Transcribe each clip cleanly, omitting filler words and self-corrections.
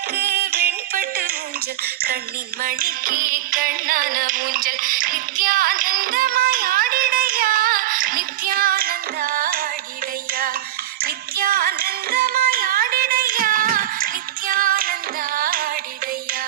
வெண்ணிலவுக்கு வெண்பட்டு ஊஞ்சல் கண்ணின் மணிக்கே கண்ணான ஊஞ்சல் நித்யானந்தமாய் ஆடிடையா நித்யானந்தா ஆடிடையா நித்யானந்தமாய் ஆடிடையா நித்யானந்தா ஆடிடையா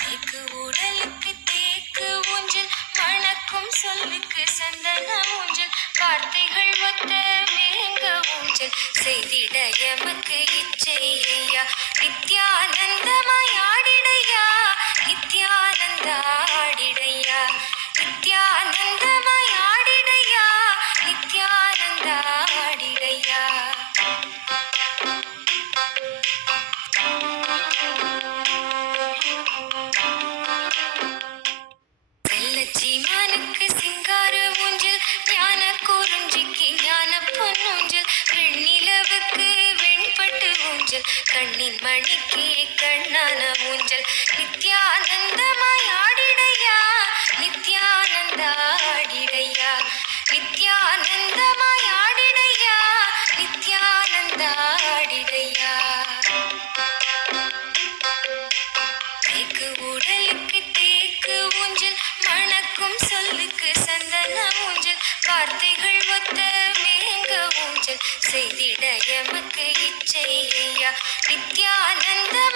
தேக்கு உடலுக்கு தேக்கு ஊஞ்சல் மணக்கும் சொல்லுக்கு சந்தன ஊஞ்சல் வார்த்தைகள் ஒத்த மேங்க ஊஞ்சல் செய்திட எமக்கு இச்சையா நித்யானந்தமாய் ஆடிடையா நித்யானந்தா ஆடிடையா நித்யானந்தமாய் ஆடிடையா நித்யானந்தா ஆடிடையா செல்லச்சிமானுக்கு சிங்கார ஊஞ்சல் ஞான குறிஞ்சிக்கு ஞான பொன்னூஞ்சல் வெண்ணிலவுக்கு வெண்பட்டு ஊஞ்சல் கண்ணின் மணிக்கு கண்ணான ஊஞ்சல் நித்யானந்தமாய் ஆடிடையா நித்யானந்தா ஆடிடையா நித்யானந்தமாய் ஆடிடையா நித்யானந்தா ஆடிடையா தேக்கு உடலுக்கு தேக்கு ஊஞ்சல் மணக்கும் சொல்லுக்கு சந்தன ஊஞ்சல் வார்த்தைகள் ஒத்த மேங்க ஊஞ்சல் செய்திட எமக்கு இச்சையா நித்யானந்தம்